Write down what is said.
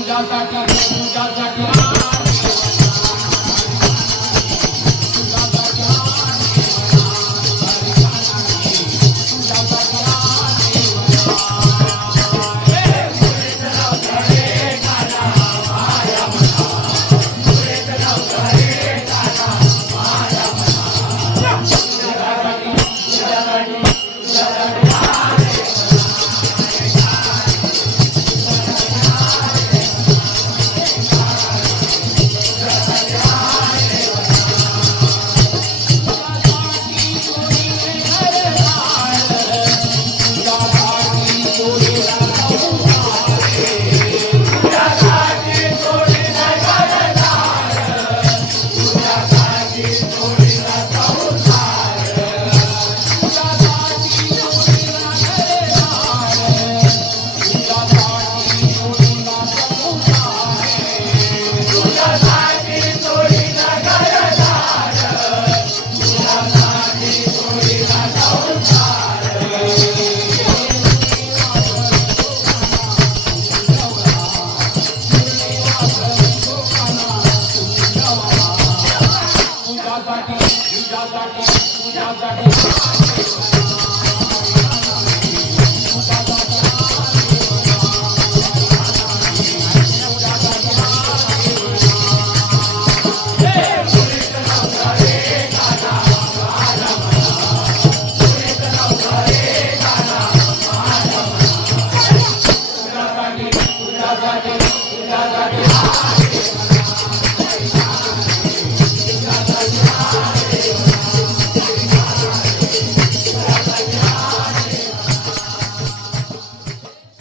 पूजा साठी पूजा साठी Deus aqui, Deus aqui.